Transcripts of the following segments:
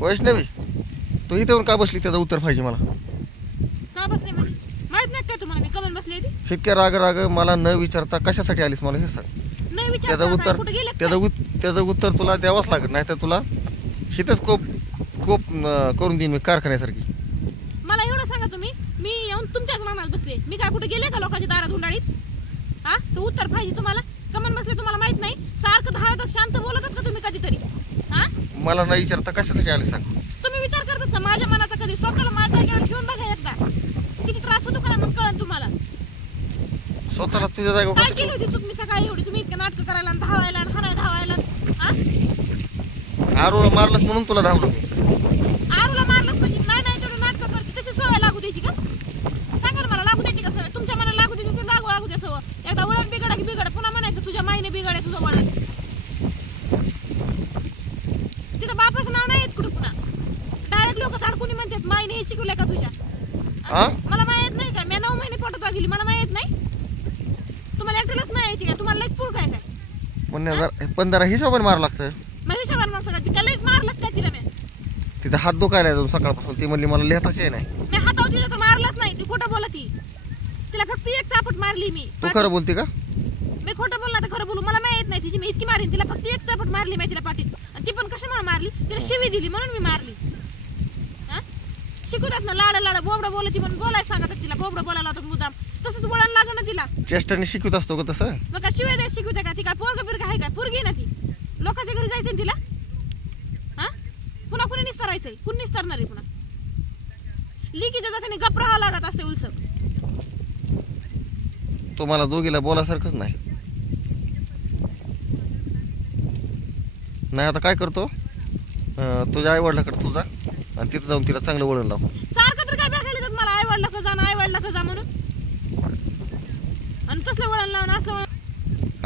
वैष्णवी तू इथे येऊन का बसली त्याचं उत्तर पाहिजे मला. का बसले म्हणजे माहित नाही का तुम्हाला मी कमन बसले होती. इतक्या राग मला न विचारता कशासाठी आलीस मला हे सांग. नाही त्याचं विचार उत्तर कुठे गेले त्याचं उत्तर तुला द्यावंच लागत नाही तर तुला हिथंच कोप करून देईन मी कारखान्यासारखी. मला एवढं सांगा तुम्ही मी येऊन तुमच्याच रानात बसले मी काय कुठे गेले का लोकांच्या दारात हुंडाळीत. हा तो उत्तर पाहिजे तुम्हाला. कमन बसले तुम्हाला माहित नाही सारखं 10 तास शांत बोलतात का तुम्ही कधीतरी. हा मला न विचारता कशासाठी आली सांग. तुम्ही विचार करतात का माझ्या मनाचा कधी स्वतःला माझ्या जागेवर ठेवून बघा एकदा किती त्रास होतो का मग कळन तुम्हाला. स्वतःला तुझ्या जागेवर काय केली होती चूक मी सकाळी एवढी तुम्ही इतकं नाटक करायला धावायला हाणाय धावायला. हा आरूला मारलंस म्हणून तुला धावलो. आरूला मारलंस म्हणजे नाही तेवढं नाटक करते तशी सवय लागू द्यायची का. सांगा मला लागू द्यायची का सवय. तुमच्या मनाला लागू द्यायची लागू द्या सवय. एकदा वळण बिघडा की बिघड पुन्हा म्हणायचं तुझ्या माईने बिघडे तुझं वळण. तिथं बापाचं नाव नाही येत कुठं पुन्हा डायरेक्ट लोक धाडकुनी म्हणतात माईने हे शिकवलंय का तुझ्या. मला माहित नाही का मी 9 महिने पोटात वागली मला माहित नाही. तुम्हाला एकट्यालाच माहिती का तुम्हाला लईच पूळ काय काय. पण जरा हिशोबाने मार लागतं. मग हिशोबाने मग सगळं लईच मारलं काय तिला मी. तिचा हात दुखायला जाऊन सकाळपासून ती म्हणली मला लिहिताच आहे नाही. मी हातावर तिला तर मारलंच नाही ती खोटं बोलत ती. तिला फक्त एक चापट मारली मी. तू खरं बोलते का. मी खोटं बोलला तर खरं बोलू मला माहित नाही तिची मी इतकी मारीन तिला फक्त एक चापट मारली मी तिला पाठीत. आणि ती पण कशामुळे मारली तिला शिवी दिली म्हणून मी मारली. शिकवतात ना लाड बोबडं बोलती म्हणून बोलायला सांगतात तिला बोबडं बोलायला होतं मुदाम तसंच वळण लागलं ना तिला. चेष्टाने शिकवत असतो का तसं. मग काय शिवाय द्या शिकवते का ती काय पोरग बिरग आहे काय पोरगी ना ती लोकांच्या घरी जायचं तिला. हा पुन्हा कुणी निस्तारायचंय कुणी निस्तारणार आहे पुन्हा. लिकीच्या जाताने गप राहावं लागत असते उलसक. तुम्हाला दोघीला बोलासारखंच नाही. आता काय करतो तुझ्या आई वडिलाकडे तुझा आणि तिथं जाऊन तिला चांगलं वळण लाव. सारखं तर काय बघायला मला आई वडिलाकडे जा आई वडिलाकडे जा म्हणून आणि तसलं वळण लावून असलं.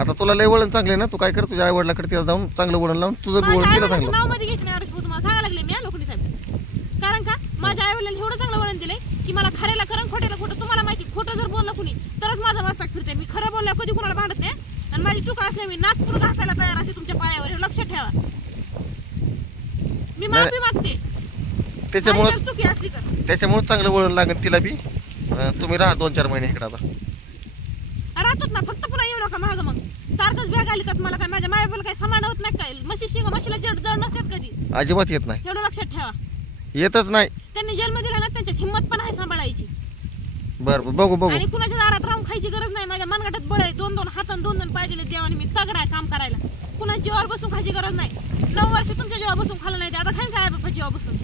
आता तुला लय वळण चांगले ना तू काय कर तुझ्या आई वडिलाकडे तिला जाऊन चांगलं वळण लावून तुझं वळण तिला चांगलं नाव मध्ये घ्यायचं नाही. तुम्हाला सांगायला लागले मी लोखंडी साहेब. कारण का माझ्या आई वडिलांनी एवढं चांगलं वळण दिलंय की मला खऱ्याला खरं खोट्याला खोटं. तुम्हाला माहिती खोटं जर बोललं कुणी तरच माझा मस्तक फिरते. मी खरं बोलल्या कधी कुणाला भांडत नाही आणि माझी चूक असल्या मी नागपूर घासायला तयार असते तुमच्या पायावर हे लक्षात ठेवा. मी माफी मागते त्याच्यामुळे चांगलं वळण लागत तिला बी. तुम्ही राहा 2-4 महिने इकडे आता राहतात ना फक्त पुन्हा येऊ नका महाग. मग सारखंच भ्या घाली तर मला काय माझ्या मायबाला काही समान होत नाही काय. म्हशीला जड नसतात कधी अजिबात येत नाही एवढं लक्षात ठेवा. येतच नाही त्यांनी जन्म दिला ना त्यांच्यात हिंमत पण आहे सांभाळायची. बरं बघू आणि कुणाच्या दारात राहून खायची गरज नाही. माझ्या मनगटात बळ आहे 2-2 हातान 2-2 पाय दिले देवाने मी तगडा आहे काम करायला. कुणाच्या जीवावर बसून खायची गरज नाही. 9 वर्ष तुमच्या जीवावर बसून खाल्लं नाही आता खाईन काय बाप्पा जीवावर बसून.